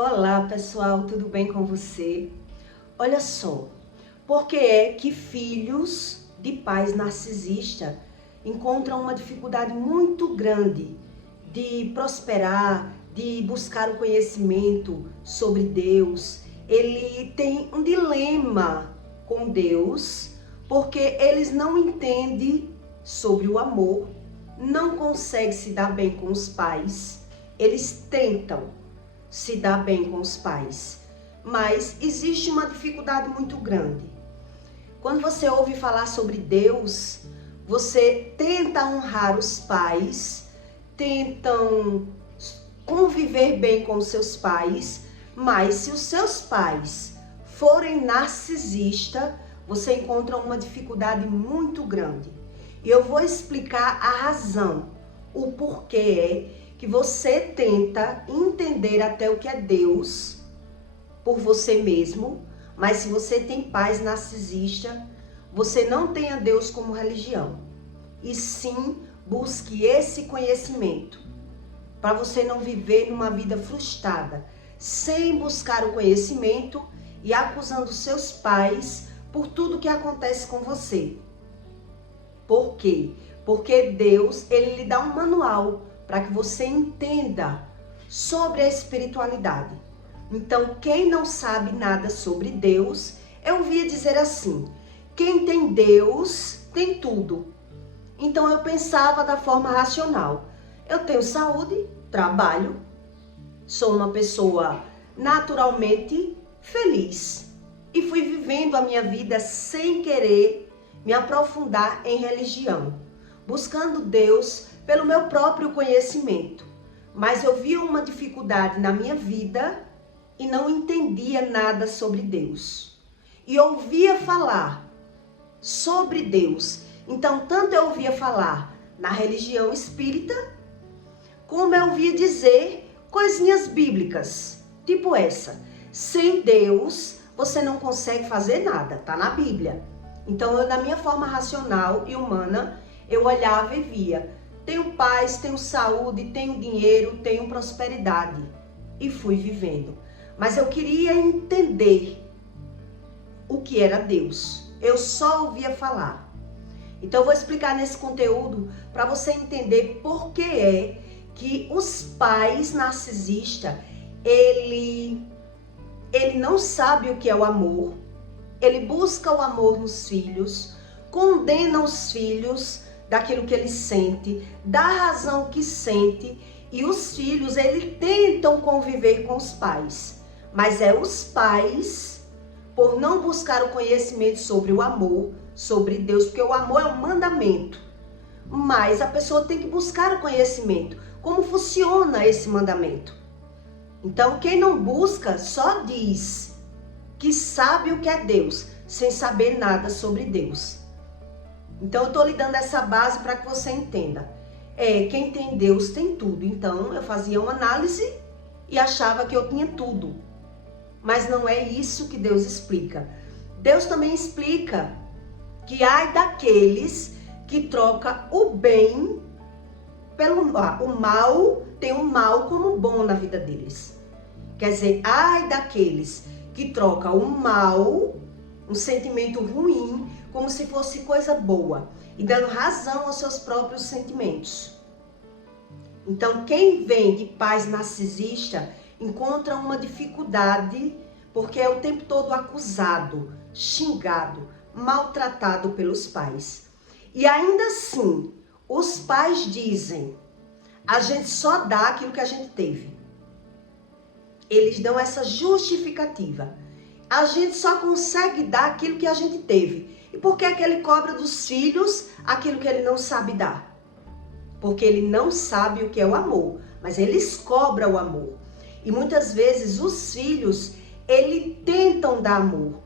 Olá pessoal, tudo bem com você? Olha só, por que é que filhos de pais narcisistas encontram uma dificuldade muito grande de prosperar, de buscar o conhecimento sobre Deus? Ele tem um dilema com Deus, porque eles não entendem sobre o amor, não conseguem se dar bem com os pais, eles tentam se dar bem com os pais, mas existe uma dificuldade muito grande. Quando você ouve falar sobre Deus, você tenta honrar os pais, tentam conviver bem com os seus pais, mas se os seus pais forem narcisistas, você encontra uma dificuldade muito grande. E eu vou explicar a razão, o porquê que você tenta entender até o que é Deus por você mesmo, mas se você tem pais narcisistas, você não tenha Deus como religião. E sim, busque esse conhecimento, para você não viver numa vida frustrada, sem buscar o conhecimento e acusando seus pais por tudo que acontece com você. Por quê? Porque Deus, ele lhe dá um manual para que você entenda sobre a espiritualidade. Então, quem não sabe nada sobre Deus, eu ouvia dizer assim: quem tem Deus, tem tudo. Então, eu pensava da forma racional. Eu tenho saúde, trabalho, sou uma pessoa naturalmente feliz. E fui vivendo a minha vida sem querer me aprofundar em religião, buscando Deus pelo meu próprio conhecimento, mas eu via uma dificuldade na minha vida e não entendia nada sobre Deus. E ouvia falar sobre Deus. Então, tanto eu ouvia falar na religião espírita, como eu ouvia dizer coisinhas bíblicas, tipo essa: sem Deus você não consegue fazer nada, tá na Bíblia. Então, eu, na minha forma racional e humana, eu olhava e via: tenho paz, tenho saúde, tenho dinheiro, tenho prosperidade. E fui vivendo. Mas eu queria entender o que era Deus. Eu só ouvia falar. Então eu vou explicar nesse conteúdo para você entender por que é que os pais narcisistas, ele não sabe o que é o amor. Ele busca o amor nos filhos, condena os filhos daquilo que ele sente, da razão que sente, e os filhos, eles tentam conviver com os pais, mas é os pais, por não buscar o conhecimento sobre o amor, sobre Deus, porque o amor é um mandamento, mas a pessoa tem que buscar o conhecimento, como funciona esse mandamento. Então, quem não busca só diz que sabe o que é Deus, sem saber nada sobre Deus. Então, eu estou lhe dando essa base para que você entenda. Quem tem Deus tem tudo. Então, eu fazia uma análise e achava que eu tinha tudo. Mas não é isso que Deus explica. Deus também explica que ai daqueles que trocam o bem pelo mal. O mal, tem um mal como bom na vida deles. Quer dizer, ai daqueles que trocam o mal, um sentimento ruim, como se fosse coisa boa, e dando razão aos seus próprios sentimentos. Então, quem vem de pais narcisistas encontra uma dificuldade, porque é o tempo todo acusado, xingado, maltratado pelos pais. E ainda assim, os pais dizem: a gente só dá aquilo que a gente teve. Eles dão essa justificativa: a gente só consegue dar aquilo que a gente teve. E por que é que ele cobra dos filhos aquilo que ele não sabe dar? Porque ele não sabe o que é o amor, mas eles cobram o amor. E muitas vezes os filhos, eles tentam dar amor,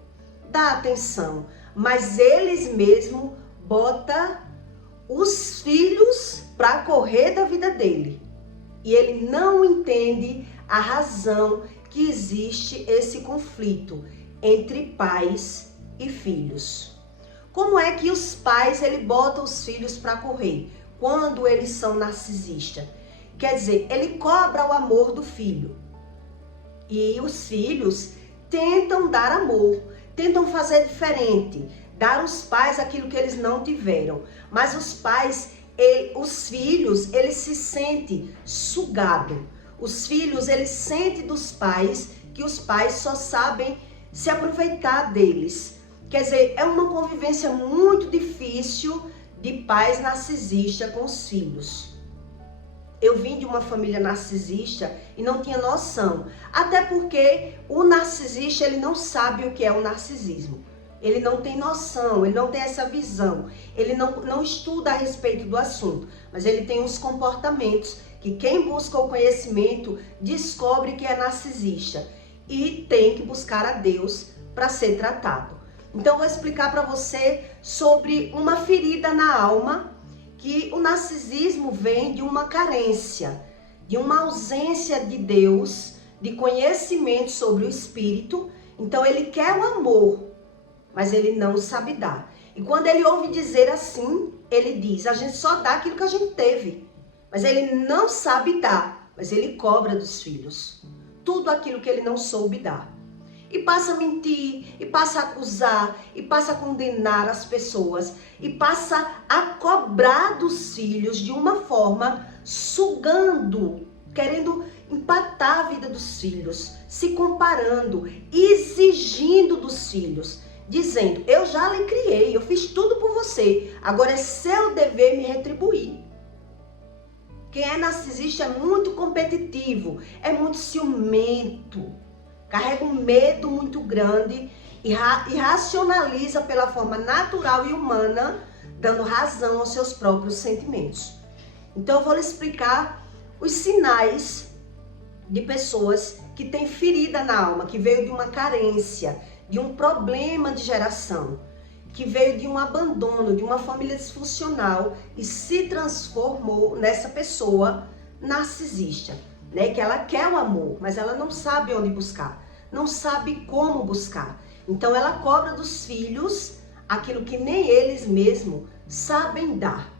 dar atenção, mas eles mesmos botam os filhos para correr da vida dele. E ele não entende a razão que existe esse conflito entre pais e filhos. Como é que os pais ele botam os filhos para correr quando eles são narcisistas? Quer dizer, ele cobra o amor do filho. E os filhos tentam dar amor, tentam fazer diferente, dar aos pais aquilo que eles não tiveram. Mas os filhos, eles se sentem sugados. Os filhos, eles sentem dos pais que os pais só sabem se aproveitar deles. Quer dizer, é uma convivência muito difícil de pais narcisistas com os filhos. Eu vim de uma família narcisista e não tinha noção. Até porque o narcisista, ele não sabe o que é o narcisismo. Ele não tem noção, ele não tem essa visão. Ele não estuda a respeito do assunto. Mas ele tem uns comportamentos que quem busca o conhecimento descobre que é narcisista. E tem que buscar a Deus para ser tratado. Então, eu vou explicar para você sobre uma ferida na alma, que o narcisismo vem de uma carência, de uma ausência de Deus, de conhecimento sobre o espírito. Então ele quer o amor, mas ele não sabe dar. E quando ele ouve dizer assim, ele diz, a gente só dá aquilo que a gente teve. Mas ele não sabe dar, mas ele cobra dos filhos tudo aquilo que ele não soube dar. E passa a mentir, e passa a acusar, e passa a condenar as pessoas, e passa a cobrar dos filhos de uma forma sugando, querendo empatar a vida dos filhos, se comparando, exigindo dos filhos, dizendo, eu já lhe criei, eu fiz tudo por você, agora é seu dever me retribuir. Quem é narcisista é muito competitivo, é muito ciumento, carrega um medo muito grande e racionaliza pela forma natural e humana, dando razão aos seus próprios sentimentos. Então eu vou lhe explicar os sinais de pessoas que têm ferida na alma, que veio de uma carência, de um problema de geração, que veio de um abandono, de uma família disfuncional e se transformou nessa pessoa narcisista, né? Que ela quer o amor, mas ela não sabe onde buscar, não sabe como buscar. Então ela cobra dos filhos aquilo que nem eles mesmos sabem dar.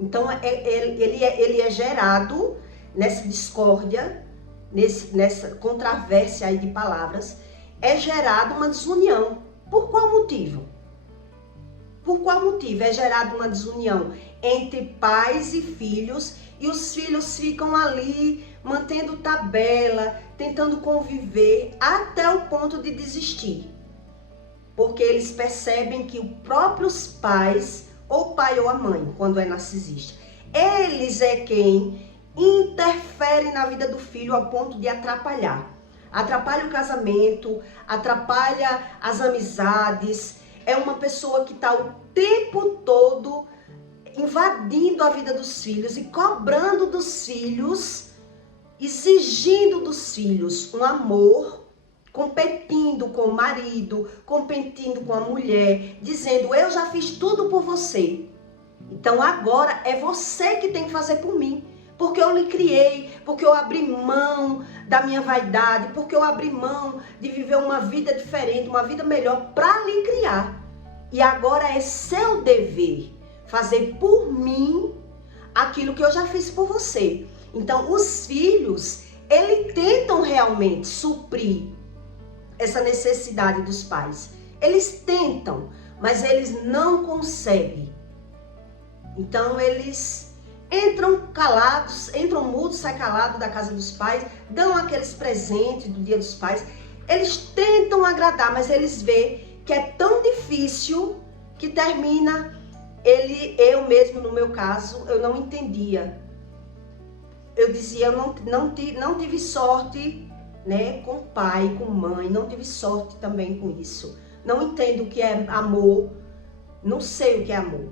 Então ele é gerado nessa discórdia, nessa controvérsia aí de palavras, é gerada uma desunião. Por qual motivo? Por qual motivo é gerada uma desunião entre pais e filhos, e os filhos ficam ali mantendo tabela, tentando conviver até o ponto de desistir? Porque eles percebem que os próprios pais, ou o pai ou a mãe, quando é narcisista, eles é quem interferem na vida do filho ao ponto de atrapalhar. Atrapalha o casamento, atrapalha as amizades. É uma pessoa que está o tempo todo invadindo a vida dos filhos e cobrando dos filhos, exigindo dos filhos um amor, competindo com o marido, competindo com a mulher, dizendo, eu já fiz tudo por você. Então agora é você que tem que fazer por mim. Porque eu lhe criei, porque eu abri mão da minha vaidade, porque eu abri mão de viver uma vida diferente, uma vida melhor para lhe criar. E agora é seu dever fazer por mim aquilo que eu já fiz por você. Então os filhos, eles tentam realmente suprir essa necessidade dos pais. Eles tentam, mas eles não conseguem. Então eles entram calados, entram mudos, saem calados da casa dos pais, dão aqueles presentes do dia dos pais. Eles tentam agradar, mas eles veem que é tão difícil que termina. Eu mesmo, no meu caso, eu não entendia. Eu dizia, eu não tive sorte, né, com pai, com mãe, não tive sorte também com isso. Não entendo o que é amor, não sei o que é amor.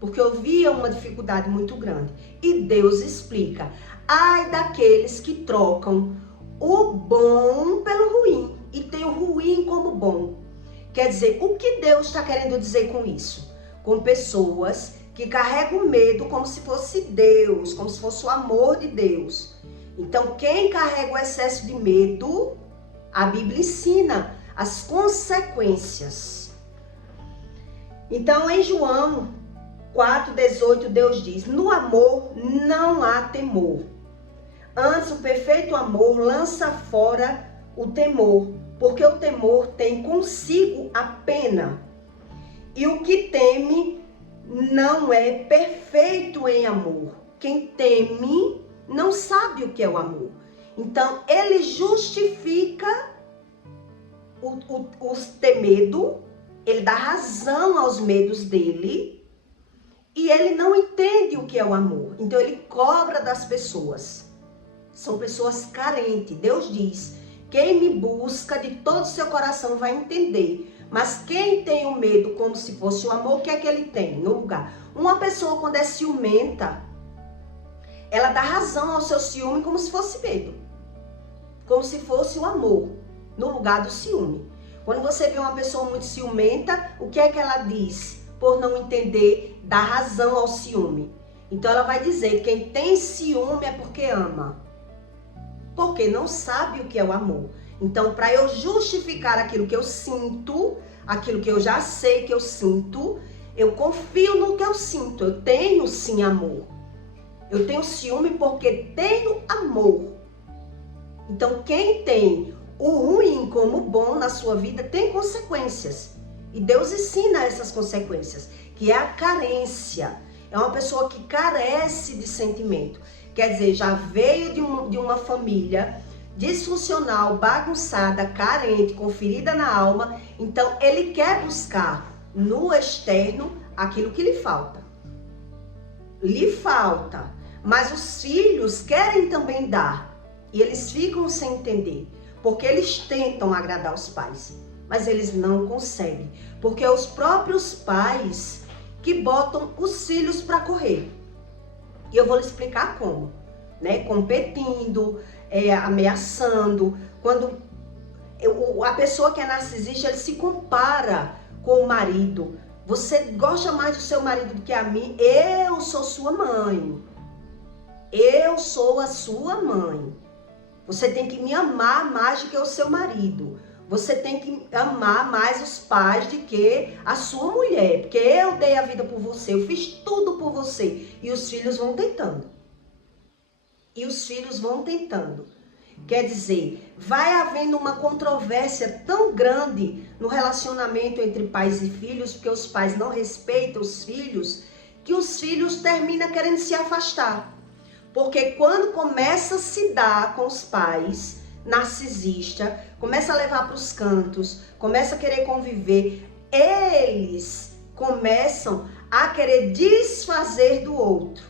Porque eu via uma dificuldade muito grande. E Deus explica. Ai daqueles que trocam o bom pelo ruim. E tem o ruim como bom. Quer dizer, o que Deus está querendo dizer com isso? Com pessoas que carregam medo como se fosse Deus, como se fosse o amor de Deus. Então, quem carrega o excesso de medo, a Bíblia ensina as consequências. Então, em João 4,18, Deus diz, no amor não há temor. Antes, o perfeito amor lança fora o temor, porque o temor tem consigo a pena. E o que teme não é perfeito em amor. Quem teme não sabe o que é o amor. Então, ele justifica o ter medo, ele dá razão aos medos dele e ele não entende o que é o amor. Então, ele cobra das pessoas. São pessoas carentes. Deus diz, quem me busca de todo o seu coração vai entender. Mas quem tem o medo como se fosse o amor, o que é que ele tem no lugar? Uma pessoa quando é ciumenta, ela dá razão ao seu ciúme como se fosse medo. Como se fosse o amor, no lugar do ciúme. Quando você vê uma pessoa muito ciumenta, o que é que ela diz? Por não entender, dá razão ao ciúme. Então ela vai dizer, quem tem ciúme é porque ama. Porque não sabe o que é o amor. Então, para eu justificar aquilo que eu sinto, aquilo que eu já sei que eu sinto, eu confio no que eu sinto. Eu tenho sim amor. Eu tenho ciúme porque tenho amor. Então, quem tem o ruim como bom na sua vida tem consequências. E Deus ensina essas consequências, que é a carência. É uma pessoa que carece de sentimento. Quer dizer, já veio de uma família disfuncional, bagunçada, carente, com ferida na alma. Então, ele quer buscar no externo aquilo que lhe falta. Lhe falta. Mas os filhos querem também dar. E eles ficam sem entender. Porque eles tentam agradar os pais. Mas eles não conseguem. Porque é os próprios pais que botam os filhos para correr. E eu vou lhe explicar como. Né? Competindo, ameaçando. Quando a pessoa que é narcisista, ele se compara com o marido. Você gosta mais do seu marido do que a mim? Eu sou sua mãe. Eu sou a sua mãe. Você tem que me amar mais do que o seu marido. Você tem que amar mais os pais do que a sua mulher. Porque eu dei a vida por você, eu fiz tudo por você. E os filhos vão tentando. E os filhos vão tentando. Quer dizer, vai havendo uma controvérsia tão grande no relacionamento entre pais e filhos, porque os pais não respeitam os filhos, que os filhos terminam querendo se afastar. Porque quando começa a se dar com os pais, narcisista, começa a levar para os cantos, começa a querer conviver, eles começam a querer desfazer do outro.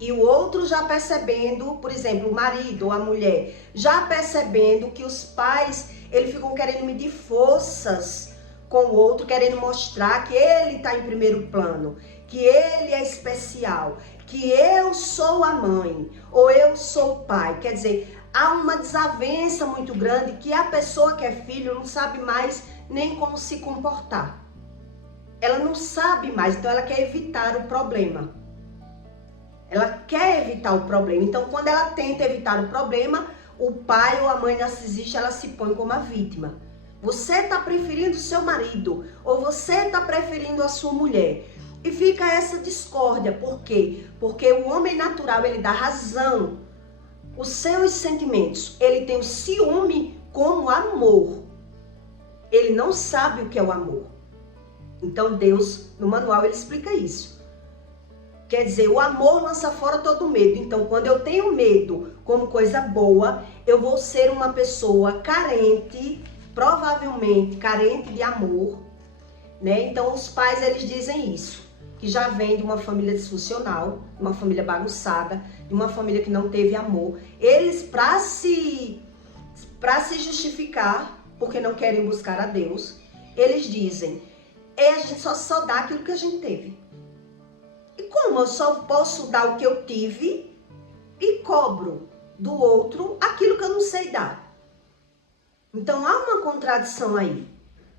E o outro já percebendo, por exemplo, o marido ou a mulher, já percebendo que os pais, eles ficam querendo medir forças com o outro, querendo mostrar que ele está em primeiro plano, que ele é especial, que eu sou a mãe ou eu sou o pai. Quer dizer, há uma desavença muito grande que a pessoa que é filho não sabe mais nem como se comportar. Ela não sabe mais, então ela quer evitar o problema. Ela quer evitar o problema. Então, quando ela tenta evitar o problema, o pai ou a mãe narcisista, ela se põe como a vítima. Você está preferindo o seu marido ou você está preferindo a sua mulher. E fica essa discórdia. Por quê? Porque o homem natural, ele dá razão. Os seus sentimentos, ele tem o ciúme como amor. Ele não sabe o que é o amor. Então, Deus, no manual, ele explica isso. Quer dizer, o amor lança fora todo medo. Então, quando eu tenho medo como coisa boa, eu vou ser uma pessoa carente, provavelmente carente de amor, né? Então, os pais, eles dizem isso, que já vem de uma família disfuncional, uma família bagunçada, de uma família que não teve amor. Eles, para se justificar, porque não querem buscar a Deus, eles dizem, a gente só dá aquilo que a gente teve. E como eu só posso dar o que eu tive e cobro do outro aquilo que eu não sei dar? Então há uma contradição aí,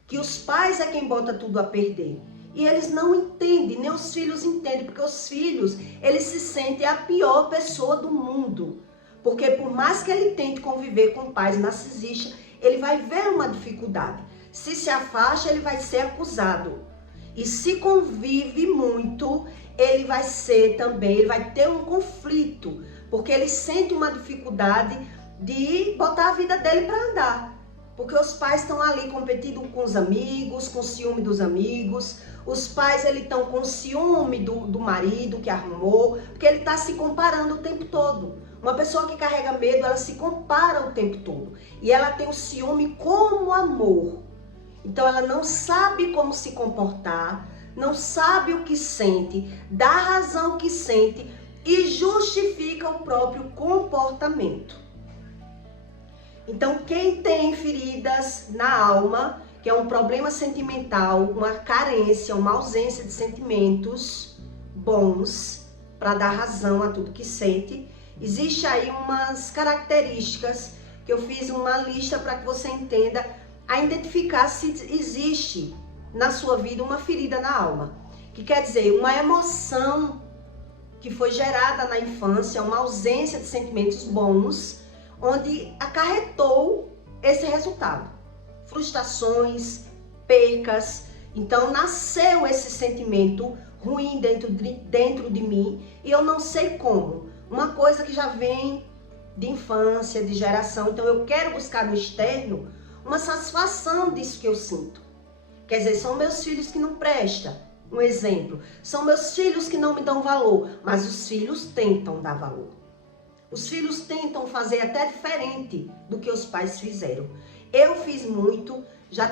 que os pais é quem bota tudo a perder. E eles não entendem, nem os filhos entendem, porque os filhos, eles se sentem a pior pessoa do mundo. Porque por mais que ele tente conviver com pais narcisistas, ele vai ver uma dificuldade. Se afasta, ele vai ser acusado. E se convive muito, ele vai ser também, ele vai ter um conflito, porque ele sente uma dificuldade de botar a vida dele para andar. Porque os pais estão ali competindo com os amigos, com ciúme dos amigos. Os pais estão com ciúme do marido que arrumou, porque ele está se comparando o tempo todo. Uma pessoa que carrega medo, ela se compara o tempo todo. E ela tem o ciúme como amor. Então ela não sabe como se comportar, não sabe o que sente, dá razão que sente e justifica o próprio comportamento. Então quem tem feridas na alma, que é um problema sentimental, uma carência, uma ausência de sentimentos bons para dar razão a tudo que sente, existe aí umas características que eu fiz uma lista para que você entenda a identificar se existe na sua vida uma ferida na alma. Que quer dizer, uma emoção que foi gerada na infância, uma ausência de sentimentos bons, onde acarretou esse resultado. Frustrações, percas. Então nasceu esse sentimento ruim dentro de mim e eu não sei como. Uma coisa que já vem de infância, de geração. Então eu quero buscar no externo uma satisfação disso que eu sinto. Quer dizer, são meus filhos que não prestam. Um exemplo, são meus filhos que não me dão valor, mas os filhos tentam dar valor. Os filhos tentam fazer até diferente do que os pais fizeram. Eu fiz muito, já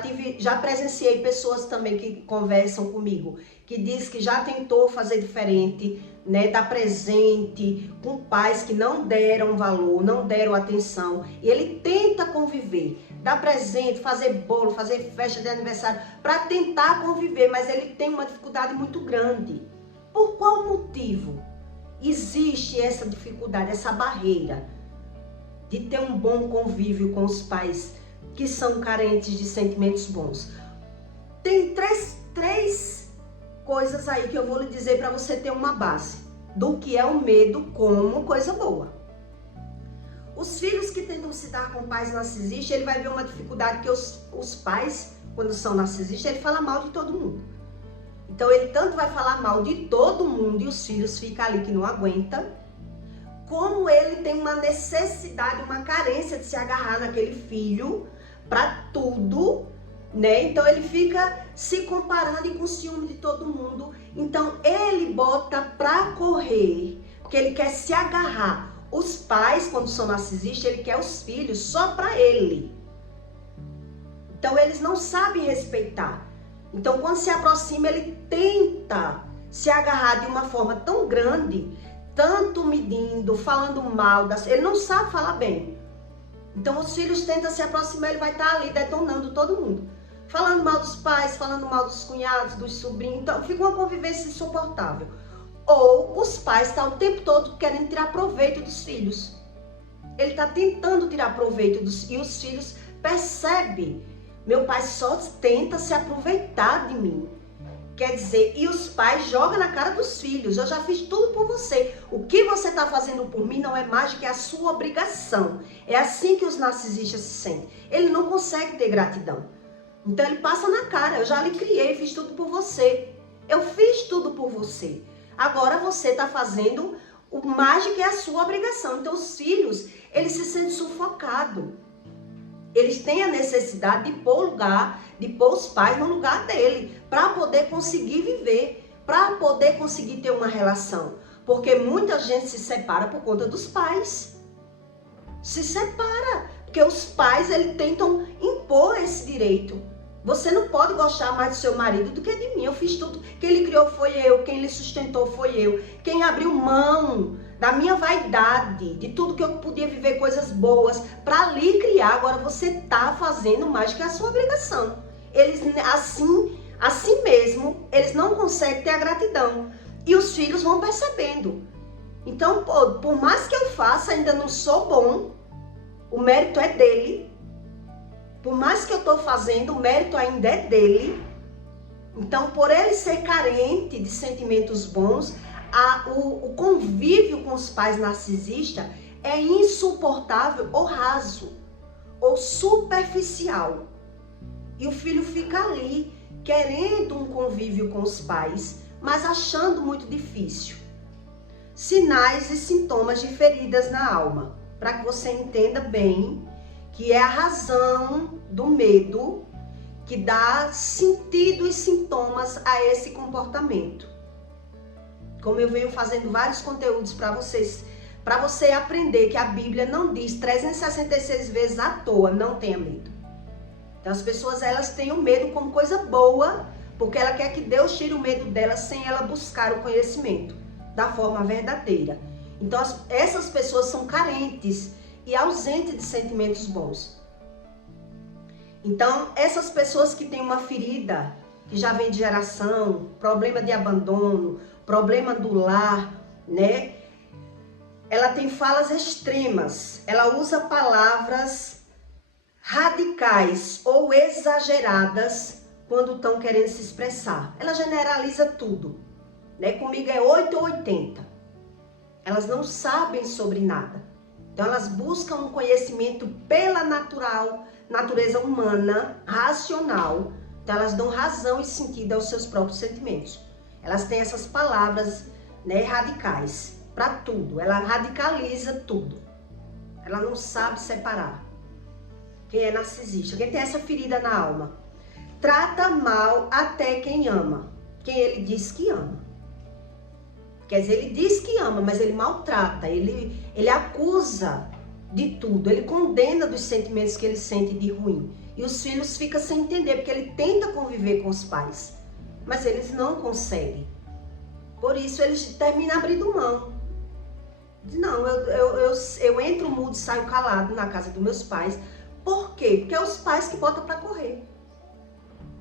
presenciei pessoas também que conversam comigo, que diz que já tentou fazer diferente, né, dar presente com pais que não deram valor, não deram atenção. E ele tenta conviver, dar presente, fazer bolo, fazer festa de aniversário, para tentar conviver, mas ele tem uma dificuldade muito grande. Por qual motivo existe essa dificuldade, essa barreira de ter um bom convívio com os pais que são carentes de sentimentos bons? Tem três coisas aí que eu vou lhe dizer para você ter uma base do que é o medo como coisa boa. Os filhos que tentam se dar com pais narcisistas, ele vai ver uma dificuldade que os pais, quando são narcisistas, ele fala mal de todo mundo. Então ele tanto vai falar mal de todo mundo e os filhos ficam ali que não aguentam, como ele tem uma necessidade, uma carência de se agarrar naquele filho para tudo, né? Então ele fica se comparando e com ciúme de todo mundo. Então ele bota pra correr, porque ele quer se agarrar. Os pais, quando são narcisistas, ele quer os filhos só pra ele. Então eles não sabem respeitar. Então quando se aproxima, ele tenta se agarrar de uma forma tão grande, tanto medindo, falando mal, ele não sabe falar bem. Então os filhos tentam se aproximar, ele vai estar ali detonando todo mundo. Falando mal dos pais, falando mal dos cunhados, dos sobrinhos. Então fica uma convivência insuportável. Ou os pais estão o tempo todo querendo tirar proveito dos filhos. Ele está tentando tirar proveito e os filhos percebem. Meu pai só tenta se aproveitar de mim. Quer dizer, e os pais jogam na cara dos filhos. Eu já fiz tudo por você. O que você está fazendo por mim não é mais do que a sua obrigação. É assim que os narcisistas se sentem. Ele não consegue ter gratidão. Então ele passa na cara. Eu já lhe criei, fiz tudo por você. Eu fiz tudo por você. Agora você está fazendo o mais do que a sua obrigação. Então os filhos, eles se sentem sufocados. Eles têm a necessidade de pôr os pais no lugar dele, para poder conseguir viver, para poder conseguir ter uma relação. Porque muita gente se separa por conta dos pais. Se separa, porque os pais, eles tentam impor esse direito. Você não pode gostar mais do seu marido do que de mim. Eu fiz tudo. Quem lhe criou foi eu, quem lhe sustentou foi eu. Quem abriu mão da minha vaidade, de tudo que eu podia viver coisas boas, para lhe criar, agora você está fazendo mais que a sua obrigação. Eles, assim mesmo, eles não conseguem ter a gratidão. E os filhos vão percebendo. Então, por mais que eu faça, ainda não sou bom, o mérito é dele. Por mais que eu estou fazendo, o mérito ainda é dele. Então, por ele ser carente de sentimentos bons, o convívio com os pais narcisistas é insuportável ou raso, ou superficial. E o filho fica ali, querendo um convívio com os pais, mas achando muito difícil. Sinais e sintomas de feridas na alma. para que você entenda bem que é a razão do medo que dá sentido e sintomas a esse comportamento. Como eu venho fazendo vários conteúdos para vocês, para você aprender que a Bíblia não diz 366 vezes à toa, não tenha medo. Então as pessoas, elas têm o medo como coisa boa, porque ela quer que Deus tire o medo dela sem ela buscar o conhecimento da forma verdadeira. Então essas pessoas são carentes e ausentes de sentimentos bons. Então essas pessoas que têm uma ferida, que já vem de geração, problema de abandono, problema do lar, né? Ela tem falas extremas, ela usa palavras radicais ou exageradas quando estão querendo se expressar. Ela generaliza tudo, né? Comigo é 8 ou 80. Elas não sabem sobre nada. Então elas buscam um conhecimento pela natureza humana, racional. Então elas dão razão e sentido aos seus próprios sentimentos. Elas têm essas palavras, né, radicais para tudo. Ela radicaliza tudo. Ela não sabe separar. Quem é narcisista, quem tem essa ferida na alma, trata mal até quem ama, quem ele diz que ama. Quer dizer, ele diz que ama, mas ele maltrata, ele acusa de tudo, ele condena dos sentimentos que ele sente de ruim. E os filhos ficam sem entender, porque ele tenta conviver com os pais, mas eles não conseguem. Por isso eles terminam abrindo mão. Não, eu entro mudo e saio calado na casa dos meus pais. Por quê? Porque é os pais que botam para correr.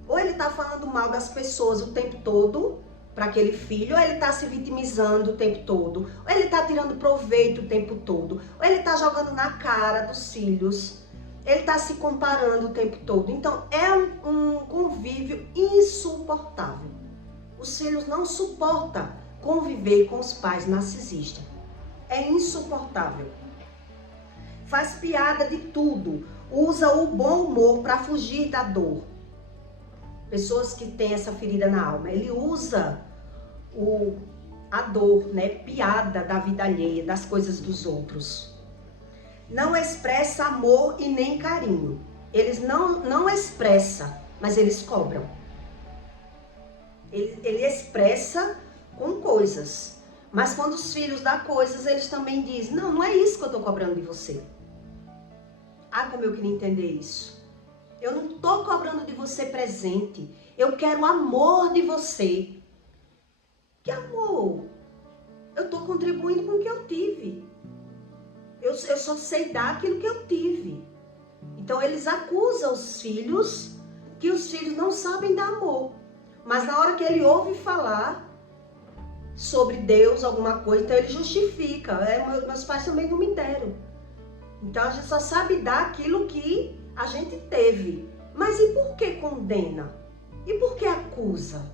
Ou ele tá falando mal das pessoas o tempo todo para aquele filho, ou ele tá se vitimizando o tempo todo, ou ele tá tirando proveito o tempo todo, ou ele tá jogando na cara dos filhos, ele tá se comparando o tempo todo. Então é um convívio insuportável. Os filhos não suportam conviver com os pais narcisistas. É insuportável. Faz piada de tudo. Usa o bom humor para fugir da dor. Pessoas que têm essa ferida na alma. Ele usa a dor, né? Piada da vida alheia, das coisas dos outros. Não expressa amor e nem carinho. Eles não expressam, mas eles cobram. Ele expressa com coisas. Mas quando os filhos dão coisas, eles também dizem, não é isso que eu estou cobrando de você. Ah, como eu queria entender isso. Eu não estou cobrando de você presente. Eu quero amor de você. Que amor? Eu estou contribuindo com o que eu tive. Eu só sei dar aquilo que eu tive. Então eles acusam os filhos que os filhos não sabem dar amor. Mas na hora que ele ouve falar sobre Deus, alguma coisa, então ele justifica. Meus pais também não me deram. Então a gente só sabe dar aquilo que a gente teve. Mas e por que condena? E por que acusa?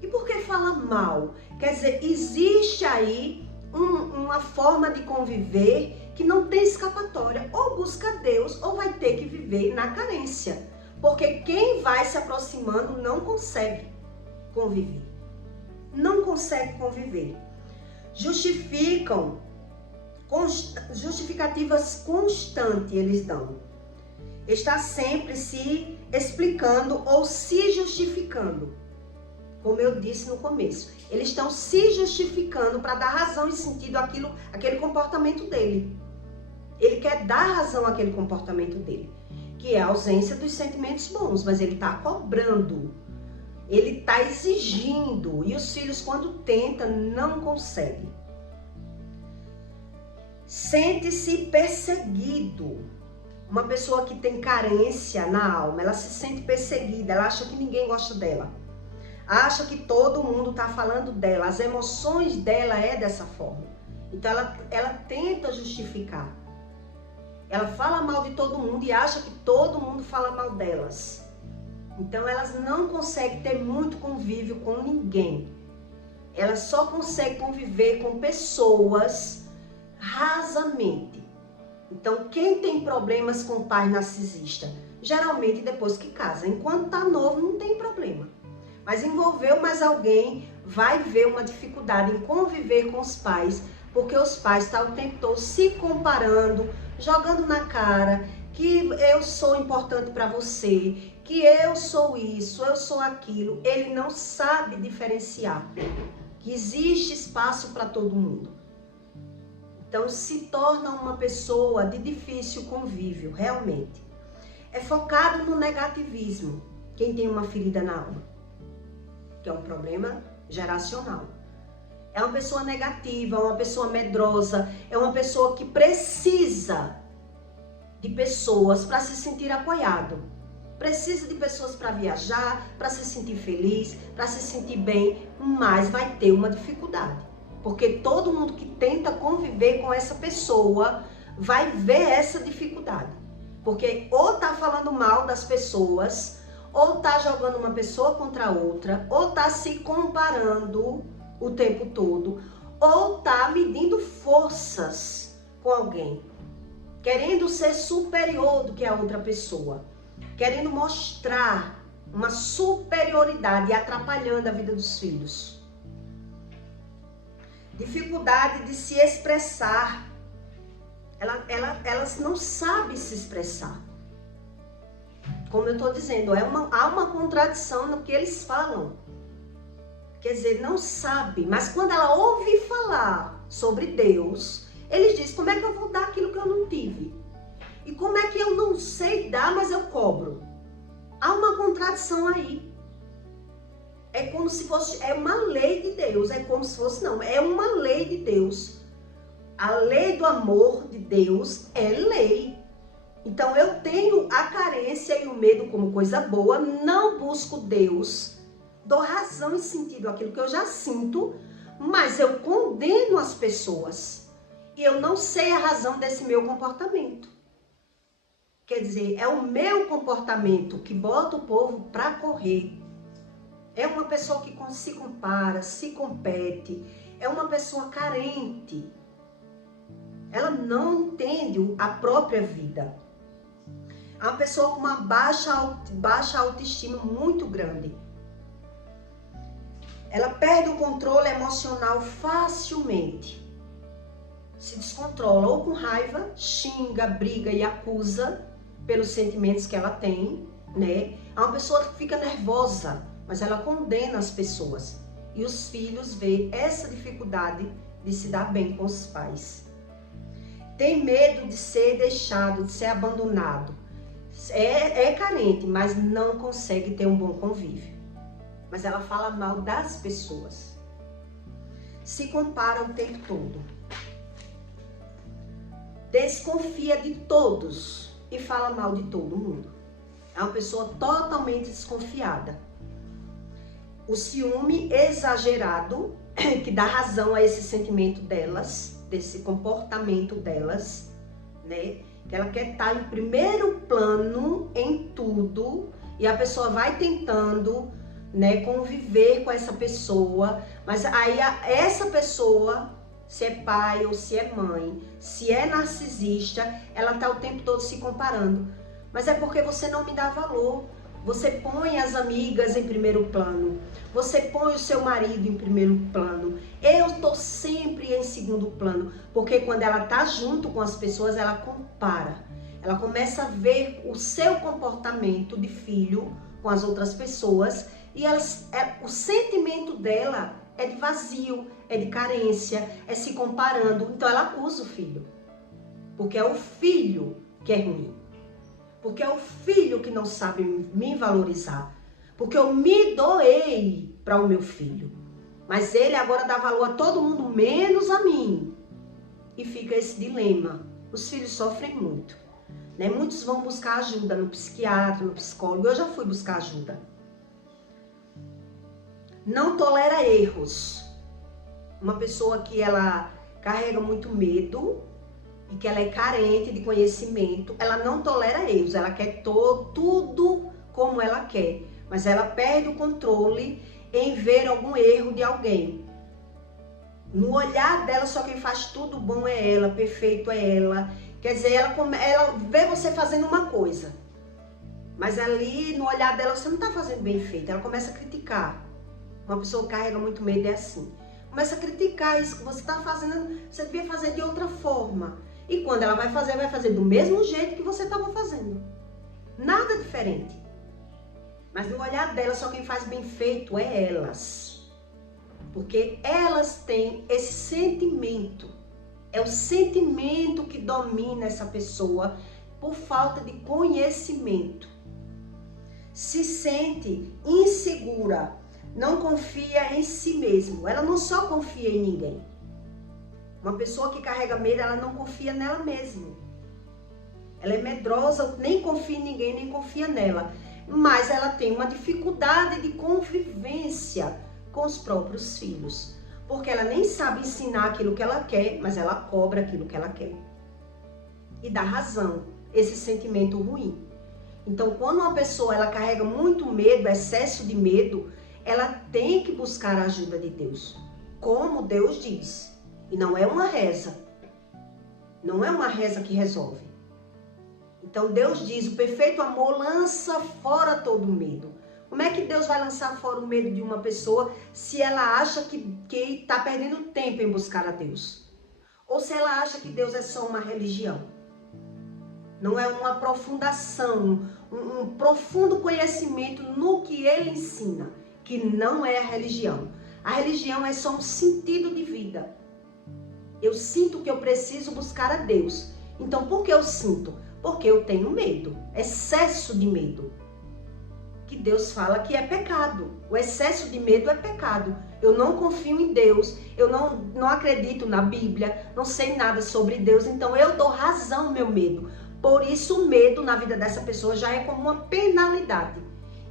E por que fala mal? Quer dizer, existe aí uma forma de conviver que não tem escapatória. Ou busca Deus, ou vai ter que viver na carência. Porque quem vai se aproximando não consegue conviver. Não consegue conviver. Justificativas constantes eles dão. Está sempre se explicando ou se justificando. Como eu disse no começo, eles estão se justificando para dar razão e sentido àquele comportamento dele. Ele quer dar razão àquele comportamento dele, que é a ausência dos sentimentos bons, mas ele está cobrando, ele está exigindo, e os filhos, quando tentam, não conseguem. Sente-se perseguido. Uma pessoa que tem carência na alma, ela se sente perseguida, ela acha que ninguém gosta dela. Acha que todo mundo está falando dela, as emoções dela é dessa forma. Então ela tenta justificar. Ela fala mal de todo mundo e acha que todo mundo fala mal delas. Então elas não conseguem ter muito convívio com ninguém. Elas só conseguem conviver com pessoas rasamente. Então quem tem problemas com pai narcisista, geralmente depois que casa, enquanto está novo não tem problema. Mas envolveu mais alguém, vai ver uma dificuldade em conviver com os pais, Porque os pais estão o tempo todo se comparando, jogando na cara que eu sou importante para você, que eu sou isso, eu sou aquilo. Ele não sabe diferenciar que existe espaço para todo mundo. Então se torna uma pessoa de difícil convívio, realmente. É focado no negativismo, quem tem uma ferida na alma, que é um problema geracional. É uma pessoa negativa, é uma pessoa medrosa, é uma pessoa que precisa de pessoas para se sentir apoiado. Precisa de pessoas para viajar, para se sentir feliz, para se sentir bem, mas vai ter uma dificuldade. Porque todo mundo que tenta conviver com essa pessoa vai ver essa dificuldade. Porque ou tá falando mal das pessoas, ou tá jogando uma pessoa contra outra, ou tá se comparando o tempo todo, ou tá medindo forças com alguém, querendo ser superior do que a outra pessoa, querendo mostrar uma superioridade e atrapalhando a vida dos filhos. Dificuldade de se expressar. Elas não sabem se expressar. Como eu estou dizendo, há uma contradição no que eles falam. Quer dizer, não sabe, mas quando ela ouve falar sobre Deus, eles dizem, como é que eu vou dar aquilo que eu não tive? E como é que eu não sei dar, mas eu cobro? Há uma contradição aí. É como se fosse, é uma lei de Deus, é como se fosse, não, é uma lei de Deus. A lei do amor de Deus é lei. Então eu tenho a carência e o medo como coisa boa, não busco Deus, dou razão e sentido àquilo que eu já sinto, mas eu condeno as pessoas. E eu não sei a razão desse meu comportamento. Quer dizer, é o meu comportamento que bota o povo para correr. É uma pessoa que se compara, se compete, é uma pessoa carente. Ela não entende a própria vida. É uma pessoa com uma baixa autoestima muito grande. Ela perde o controle emocional facilmente. Se descontrola ou com raiva, xinga, briga e acusa pelos sentimentos que ela tem, né? É uma pessoa que fica nervosa, mas ela condena as pessoas. E os filhos veem essa dificuldade de se dar bem com os pais. Tem medo de ser deixado, de ser abandonado. É carente, mas não consegue ter um bom convívio. Mas ela fala mal das pessoas. Se compara o tempo todo. Desconfia de todos e fala mal de todo mundo. É uma pessoa totalmente desconfiada. O ciúme exagerado, que dá razão a esse sentimento delas, desse comportamento delas, né? Que ela quer estar em primeiro plano em tudo e a pessoa vai tentando, né, conviver com essa pessoa, mas aí essa pessoa, se é pai ou se é mãe, se é narcisista, ela tá o tempo todo se comparando. Mas é porque você não me dá valor. Você põe as amigas em primeiro plano. Você põe o seu marido em primeiro plano. Eu tô sempre em segundo plano. Porque quando ela tá junto com as pessoas, ela compara. Ela começa a ver o seu comportamento de filho com as outras pessoas. E o sentimento dela é de vazio, é de carência, é se comparando. Então ela acusa o filho. Porque é o filho que é ruim. Porque é o filho que não sabe me valorizar. Porque eu me doei para o meu filho. Mas ele agora dá valor a todo mundo, menos a mim. E fica esse dilema. Os filhos sofrem muito, né? Muitos vão buscar ajuda no psiquiatra, no psicólogo. Eu já fui buscar ajuda. Não tolera erros. Uma pessoa que ela carrega muito medo e que ela é carente de conhecimento, ela não tolera erros, ela quer tudo como ela quer, mas ela perde o controle em ver algum erro de alguém. No olhar dela, só quem faz tudo bom é ela, perfeito é ela. Quer dizer, ela vê você fazendo uma coisa, mas ali no olhar dela você não está fazendo bem feito, ela começa a criticar. Uma pessoa que carrega muito medo é assim. Começa a criticar isso que você está fazendo, você devia fazer de outra forma. E quando ela vai fazer do mesmo jeito que você estava fazendo. Nada diferente. Mas no olhar dela, só quem faz bem feito é elas. Porque elas têm esse sentimento. É o sentimento que domina essa pessoa por falta de conhecimento. Se sente insegura, não confia em si mesmo. Ela não só confia em ninguém. Uma pessoa que carrega medo, ela não confia nela mesma. Ela é medrosa, nem confia em ninguém, nem confia nela. Mas ela tem uma dificuldade de convivência com os próprios filhos. Porque ela nem sabe ensinar aquilo que ela quer, mas ela cobra aquilo que ela quer. E dá razão, esse sentimento ruim. Então, quando uma pessoa ela carrega muito medo, excesso de medo, ela tem que buscar a ajuda de Deus. Como Deus diz. E não é uma reza. Não é uma reza que resolve. Então Deus diz, o perfeito amor lança fora todo medo. Como é que Deus vai lançar fora o medo de uma pessoa se ela acha que está perdendo tempo em buscar a Deus? Ou se ela acha que Deus é só uma religião? Não é uma aprofundação, um profundo conhecimento no que Ele ensina, que não é a religião. A religião é só um sentido de vida. Eu sinto que eu preciso buscar a Deus. Então, por que eu sinto? Porque eu tenho medo, excesso de medo. Que Deus fala que é pecado. O excesso de medo é pecado. Eu não confio em Deus, eu não acredito na Bíblia, não sei nada sobre Deus, então eu dou razão ao meu medo. Por isso o medo na vida dessa pessoa já é como uma penalidade.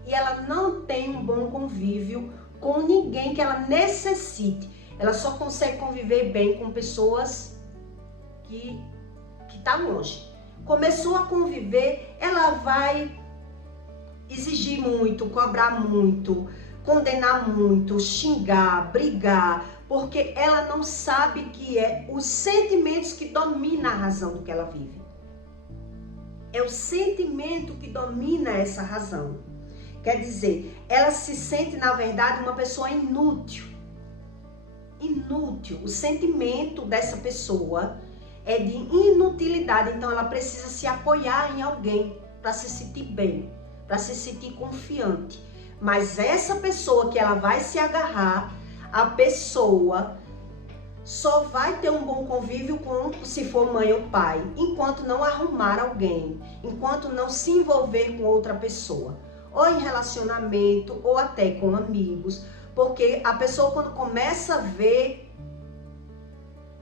E ela não tem um bom convívio com ninguém que ela necessite. Ela só consegue conviver bem com pessoas que estão longe. Começou a conviver, ela vai exigir muito, cobrar muito, condenar muito, xingar, brigar, porque ela não sabe que é os sentimentos que dominam a razão do que ela vive. É o sentimento que domina essa razão. Quer dizer, ela se sente, na verdade, uma pessoa inútil. Inútil. O sentimento dessa pessoa é de inutilidade. Então, ela precisa se apoiar em alguém para se sentir bem, para se sentir confiante. Mas essa pessoa que ela vai se agarrar, a pessoa só vai ter um bom convívio com, se for mãe ou pai, enquanto não arrumar alguém, enquanto não se envolver com outra pessoa, ou em relacionamento, ou até com amigos, porque a pessoa quando começa a ver,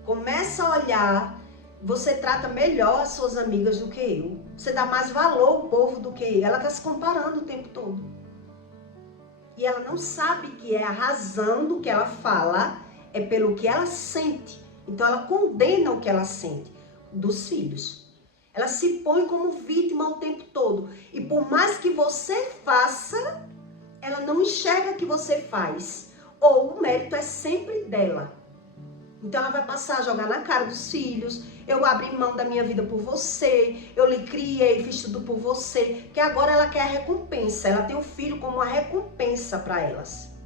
começa a olhar, você trata melhor as suas amigas do que eu, você dá mais valor ao povo do que eu, ela está se comparando o tempo todo. E ela não sabe que é a razão do que ela fala, é pelo que ela sente. Então ela condena o que ela sente dos filhos. Ela se põe como vítima o tempo todo. E por mais que você faça, ela não enxerga que você faz. Ou o mérito é sempre dela. Então ela vai passar a jogar na cara dos filhos. Eu abri mão da minha vida por você. Eu lhe criei, fiz tudo por você. Que agora ela quer a recompensa. Ela tem o filho como uma recompensa para elas.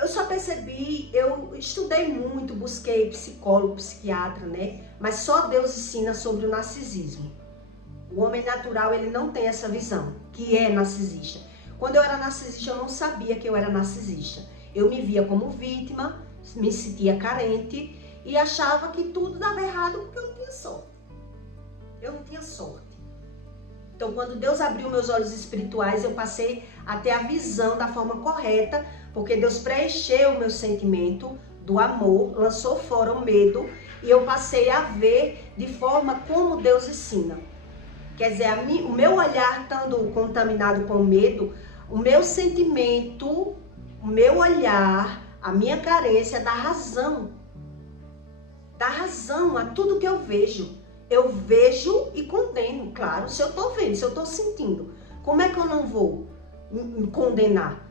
Eu só percebi, eu estudei muito, busquei psicólogo, psiquiatra, né? Mas só Deus ensina sobre o narcisismo. O homem natural, ele não tem essa visão, que é narcisista. Quando eu era narcisista, eu não sabia que eu era narcisista. Eu me via como vítima, me sentia carente e achava que tudo dava errado porque eu não tinha sorte. Eu não tinha sorte. Então, quando Deus abriu meus olhos espirituais, eu passei a ter a visão da forma correta, porque Deus preencheu o meu sentimento do amor, lançou fora o medo, e eu passei a ver de forma como Deus ensina. Quer dizer, o meu olhar estando contaminado com medo, o meu sentimento, o meu olhar, a minha carência dá razão. Dá razão a tudo que eu vejo. Eu vejo e condeno, claro, se eu estou vendo, se eu estou sentindo. Como é que eu não vou me condenar?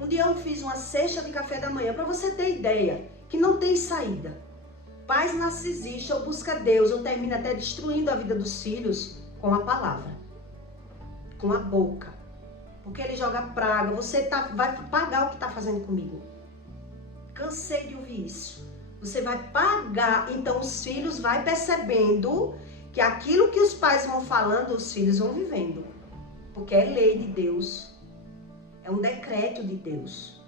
Um dia eu fiz uma cesta de café da manhã, para você ter ideia, que não tem saída. Pais narcisistas, ou busca Deus, ou termina até destruindo a vida dos filhos com a palavra, com a boca. Porque ele joga praga, você vai pagar o que está fazendo comigo. Cansei de ouvir isso. Você vai pagar. Então os filhos vão percebendo que aquilo que os pais vão falando, os filhos vão vivendo. Porque é lei de Deus. É um decreto de Deus.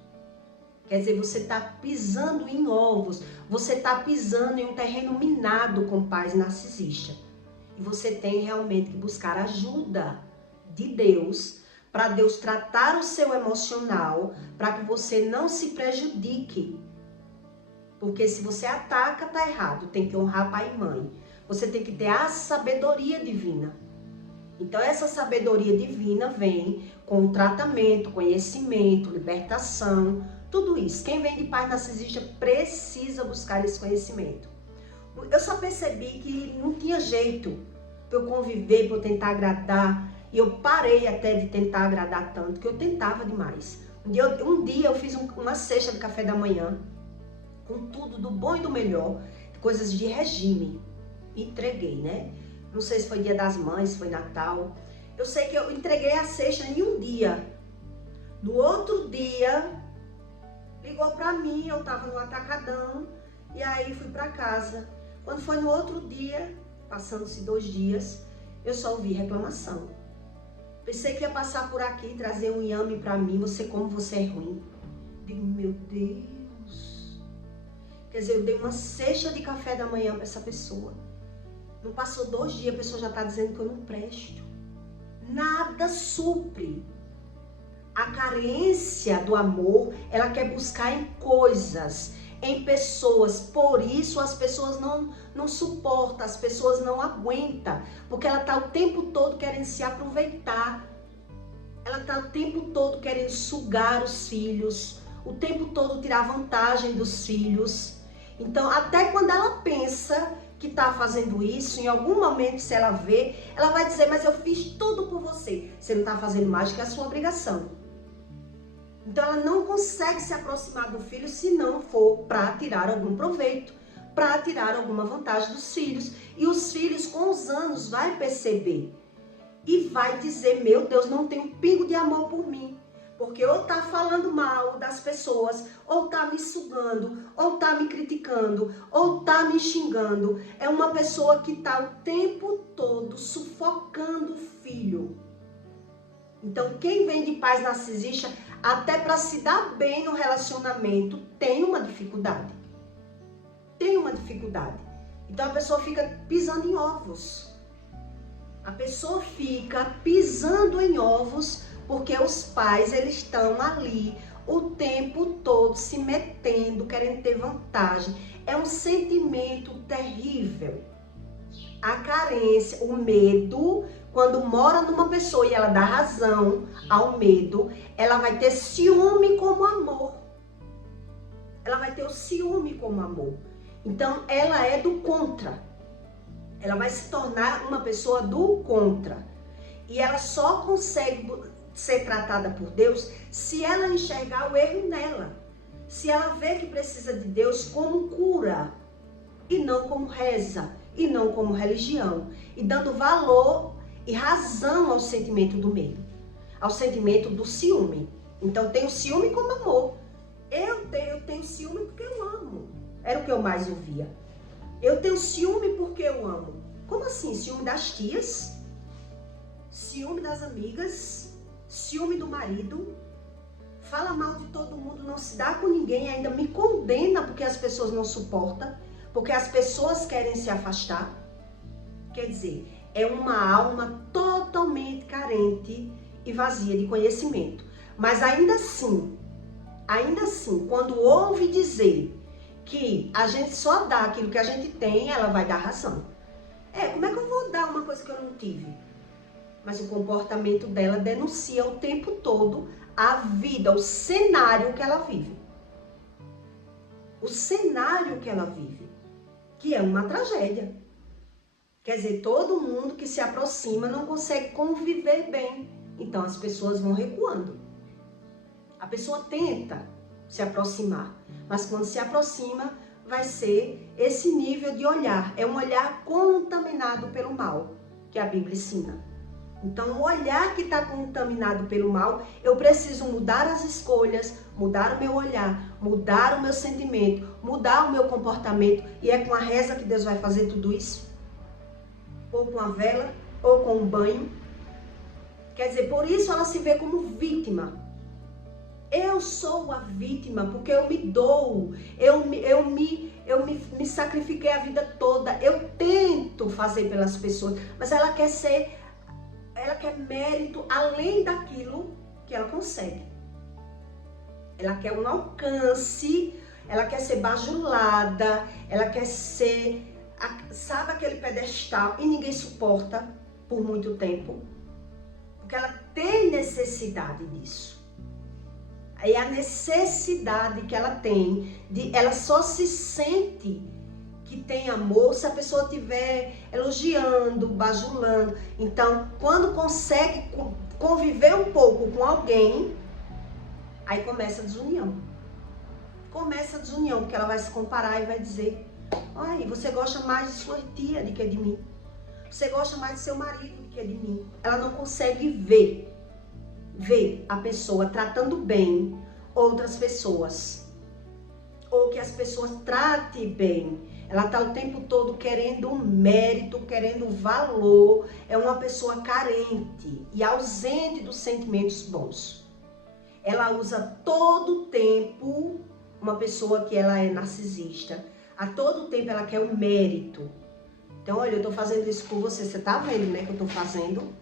Quer dizer, você está pisando em ovos. Você está pisando em um terreno minado com pais narcisistas. E você tem realmente que buscar ajuda de Deus, para Deus tratar o seu emocional, para que você não se prejudique. Porque se você ataca, tá errado. Tem que honrar pai e mãe. Você tem que ter a sabedoria divina. Então essa sabedoria divina vem com o tratamento, conhecimento, libertação, tudo isso. Quem vem de pai narcisista precisa buscar esse conhecimento. Eu só percebi que não tinha jeito para eu conviver, para eu tentar agradar. E eu parei até de tentar agradar tanto, que eu tentava demais. Um dia eu fiz uma cesta de café da manhã, com tudo do bom e do melhor, coisas de regime. Entreguei, né? Não sei se foi Dia das Mães, se foi Natal. Eu sei que eu entreguei a cesta em um dia. No outro dia, ligou pra mim, eu tava no atacadão, e aí fui pra casa. Quando foi no outro dia, passando-se 2 dias, eu só ouvi reclamação. Pensei que ia passar por aqui, trazer um inhame pra mim, como você é ruim. Digo, meu Deus. Quer dizer, eu dei uma cesta de café da manhã pra essa pessoa. Não passou 2 dias, a pessoa já está dizendo que eu não presto. Nada supre. A carência do amor, ela quer buscar em coisas, em pessoas. Por isso as pessoas não suportam, as pessoas não aguentam. Porque ela está o tempo todo querendo se aproveitar. Ela está o tempo todo querendo sugar os filhos. O tempo todo tirar vantagem dos filhos. Então, até quando ela pensa que está fazendo isso, em algum momento, se ela vê, ela vai dizer, mas eu fiz tudo por você. Você não está fazendo mais do que a sua obrigação. Então, ela não consegue se aproximar do filho se não for para tirar algum proveito, para tirar alguma vantagem dos filhos. E os filhos, com os anos, vai perceber e vai dizer, meu Deus, não tem um pingo de amor por mim. Porque ou tá falando mal das pessoas, ou tá me sugando, ou tá me criticando, ou tá me xingando. É uma pessoa que tá o tempo todo sufocando o filho. Então, quem vem de pais narcisistas, até para se dar bem no relacionamento, tem uma dificuldade. Tem uma dificuldade. Então, a pessoa fica pisando em ovos. A pessoa fica pisando em ovos porque os pais, eles estão ali o tempo todo se metendo, querendo ter vantagem. É um sentimento terrível. A carência, o medo, quando mora numa pessoa e ela dá razão ao medo, ela vai ter ciúme como amor. Ela vai ter o ciúme como amor. Então, ela é do contra. Ela vai se tornar uma pessoa do contra. E ela só consegue ser tratada por Deus se ela enxergar o erro nela. Se ela vê que precisa de Deus como cura e não como reza e não como religião. E dando valor e razão ao sentimento do medo, ao sentimento do ciúme. Então tem o ciúme como amor. Eu tenho ciúme porque eu amo. Era o que eu mais ouvia. Eu tenho ciúme porque eu amo. Como assim? Ciúme das tias? Ciúme das amigas? Ciúme do marido? Fala mal de todo mundo, não se dá com ninguém, ainda me condena porque as pessoas não suportam, porque as pessoas querem se afastar. Quer dizer, é uma alma totalmente carente e vazia de conhecimento. Mas ainda assim, quando ouve dizer que a gente só dá aquilo que a gente tem, ela vai dar razão. Como é que eu vou dar uma coisa que eu não tive? Mas o comportamento dela denuncia o tempo todo a vida, o cenário que ela vive. O cenário que ela vive, que é uma tragédia. Quer dizer, todo mundo que se aproxima não consegue conviver bem. Então as pessoas vão recuando. A pessoa tenta se aproximar, mas quando se aproxima, vai ser esse nível de olhar. É um olhar contaminado pelo mal, que a Bíblia ensina. Então, o olhar que está contaminado pelo mal, eu preciso mudar as escolhas, mudar o meu olhar, mudar o meu sentimento, mudar o meu comportamento. E é com a reza que Deus vai fazer tudo isso? Ou com a vela, ou com um banho. Quer dizer, por isso ela se vê como vítima. Eu sou a vítima porque eu me dou, eu me sacrifiquei a vida toda, eu tento fazer pelas pessoas, mas ela quer mérito além daquilo que ela consegue. Ela quer um alcance, ela quer ser bajulada, ela quer ser, sabe, aquele pedestal, e ninguém suporta por muito tempo, porque ela tem necessidade disso. É a necessidade que ela tem, ela só se sente que tem amor se a pessoa estiver elogiando, bajulando. Então, quando consegue conviver um pouco com alguém, aí começa a desunião. Começa a desunião, porque ela vai se comparar e vai dizer: ai, você gosta mais de sua tia do que de mim. Você gosta mais de seu marido do que de mim. Ela não consegue ver a pessoa tratando bem outras pessoas. Ou que as pessoas tratem bem. Ela está o tempo todo querendo mérito, querendo valor. É uma pessoa carente e ausente dos sentimentos bons. Ela usa todo o tempo, uma pessoa que ela é narcisista, a todo tempo ela quer o mérito. Então, olha, eu estou fazendo isso por você. Você está vendo, né, que eu estou fazendo?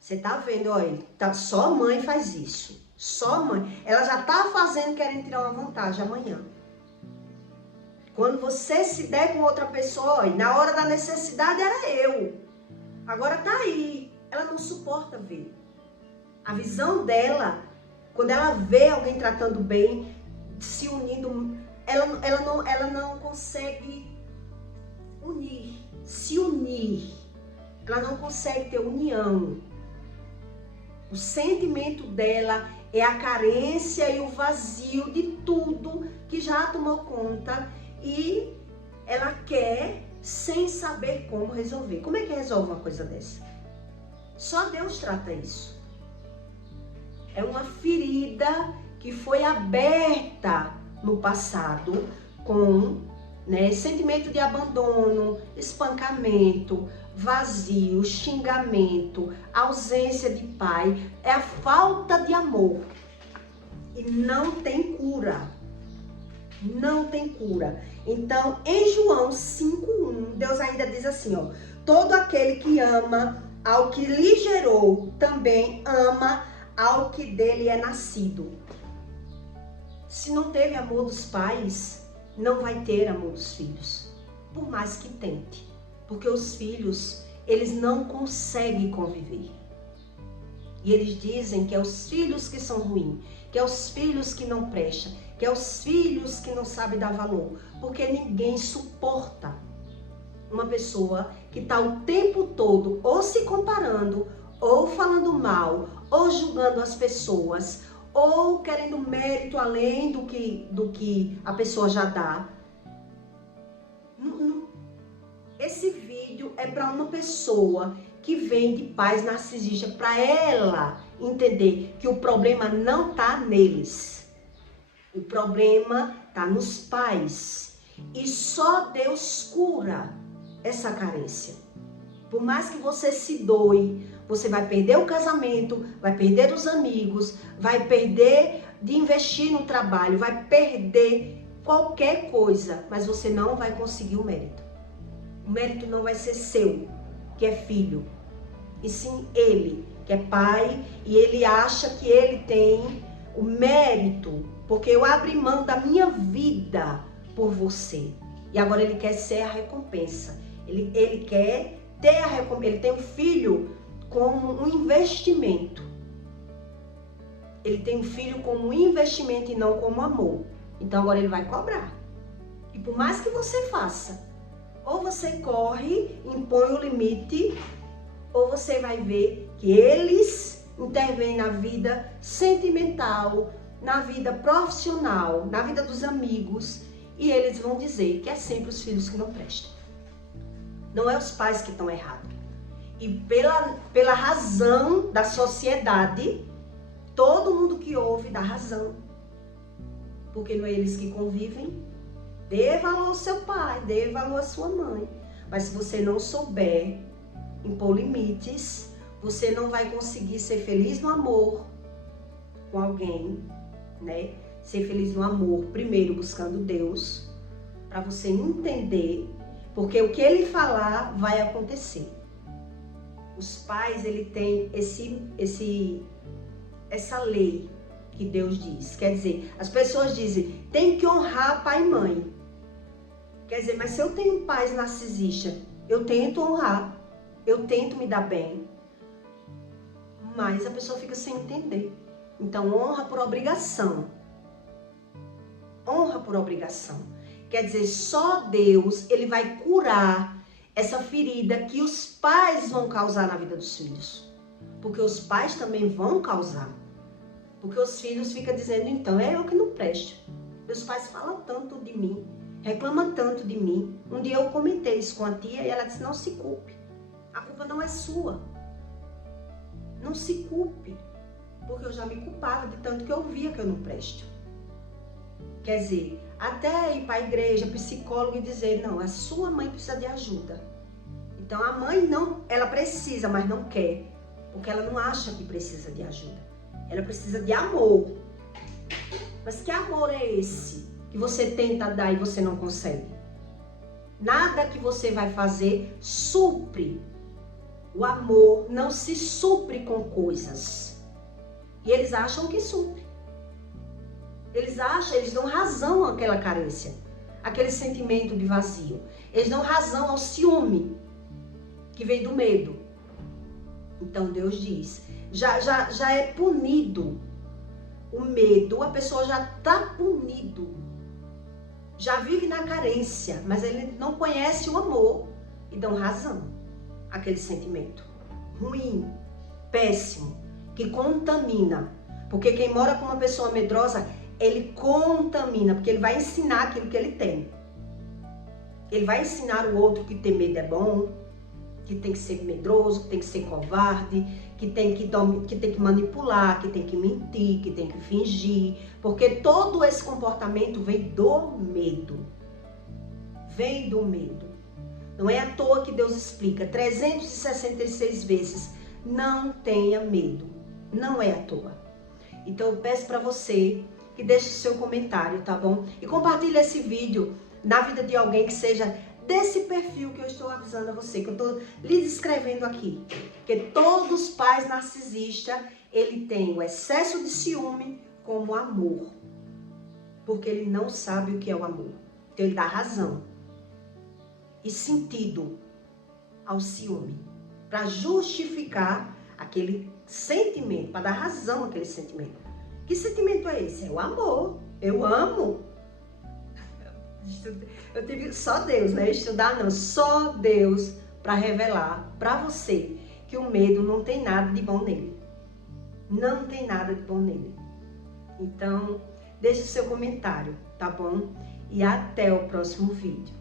Você está vendo, olha, só mãe faz isso. Só mãe. Ela já está fazendo, querendo tirar uma vantagem amanhã. Quando você se der com outra pessoa, olha, na hora da necessidade era eu. Agora tá aí. Ela não suporta ver. A visão dela, quando ela vê alguém tratando bem, se unindo, ela não consegue se unir. Ela não consegue ter união. O sentimento dela é a carência e o vazio de tudo que já tomou conta e ela quer sem saber como resolver. Como é que resolve uma coisa dessa? Só Deus trata isso. É uma ferida que foi aberta no passado com, né, sentimento de abandono, espancamento, vazio, xingamento, ausência de pai, é a falta de amor. E não tem cura. Não tem cura. Então, em João 5:1, Deus ainda diz assim, ó: todo aquele que ama ao que lhe gerou, também ama ao que dele é nascido. Se não teve amor dos pais, não vai ter amor dos filhos, por mais que tente. Porque os filhos, eles não conseguem conviver. E eles dizem que é os filhos que são ruins, que é os filhos que não prestam, que é os filhos que não sabem dar valor. Porque ninguém suporta uma pessoa que está o tempo todo ou se comparando, ou falando mal, ou julgando as pessoas, ou querendo mérito além do que a pessoa já dá. Esse vídeo é para uma pessoa que vem de pais narcisistas, para ela entender que o problema não está neles. O problema está nos pais. E só Deus cura essa carência. Por mais que você se doe, você vai perder o casamento, vai perder os amigos, vai perder de investir no trabalho, vai perder qualquer coisa, mas você não vai conseguir o mérito. O mérito não vai ser seu, que é filho, e sim ele, que é pai, e ele acha que ele tem o mérito, porque eu abri mão da minha vida por você. E agora ele quer ser a recompensa. Ele quer ter a recompensa. Ele tem o filho como um investimento. Ele tem o filho como um investimento e não como amor. Então agora ele vai cobrar. E por mais que você faça, ou você corre, impõe o limite, ou você vai ver que eles intervêm na vida sentimental, na vida profissional, na vida dos amigos, e eles vão dizer que é sempre os filhos que não prestam. Não é os pais que estão errados. E pela razão da sociedade, todo mundo que ouve dá razão. Porque não é eles que convivem. Dê valor ao seu pai, dê valor à sua mãe. Mas se você não souber impor limites, você não vai conseguir ser feliz no amor com alguém, né? Ser feliz no amor, primeiro buscando Deus, para você entender, porque o que ele falar vai acontecer. Os pais, ele tem essa lei que Deus diz. Quer dizer, as pessoas dizem, tem que honrar pai e mãe. Quer dizer, mas se eu tenho pais narcisistas, eu tento honrar, eu tento me dar bem, mas a pessoa fica sem entender. Então, honra por obrigação. Honra por obrigação. Quer dizer, só Deus, ele vai curar essa ferida que os pais vão causar na vida dos filhos. Porque os pais também vão causar. Porque os filhos ficam dizendo, então, é eu que não presto. Meus pais falam tanto de mim, reclamam tanto de mim. Um dia eu comentei isso com a tia e ela disse, não se culpe. A culpa não é sua. Não se culpe. Porque eu já me culpava de tanto que eu via que eu não presto. Quer dizer, até ir para a igreja, psicólogo e dizer, não, a sua mãe precisa de ajuda. Então a mãe não, ela precisa, mas não quer. Porque ela não acha que precisa de ajuda. Ela precisa de amor. Mas que amor é esse que você tenta dar e você não consegue? Nada que você vai fazer supre. O amor não se supre com coisas. E eles acham que supre. Eles dão razão àquela carência, aquele sentimento de vazio. Eles dão razão ao ciúme, que vem do medo. Então Deus diz, já é punido o medo, a pessoa já está punido. Já vive na carência, mas ele não conhece o amor e dão razão àquele sentimento ruim, péssimo, que contamina. Porque quem mora com uma pessoa medrosa, ele contamina, porque ele vai ensinar aquilo que ele tem. Ele vai ensinar o outro que ter medo é bom, que tem que ser medroso, que tem que ser covarde, que tem que manipular, que tem que mentir, que tem que fingir. Porque todo esse comportamento vem do medo. Vem do medo. Não é à toa que Deus explica 366 vezes, não tenha medo. Não é à toa. Então eu peço para você que deixe seu comentário, tá bom? E compartilhe esse vídeo na vida de alguém que seja desse perfil que eu estou avisando a você, que eu estou lhe descrevendo aqui. Que todos os pais narcisistas, ele tem o excesso de ciúme como amor. Porque ele não sabe o que é o amor. Então ele dá razão e sentido ao ciúme. Para justificar aquele sentimento, para dar razão àquele sentimento. Que sentimento é esse? É o amor. Eu amo. Eu tive só Deus, né? Estudar não, só Deus para revelar para você que o medo não tem nada de bom nele. Não tem nada de bom nele. Então, deixe o seu comentário, tá bom? E até o próximo vídeo.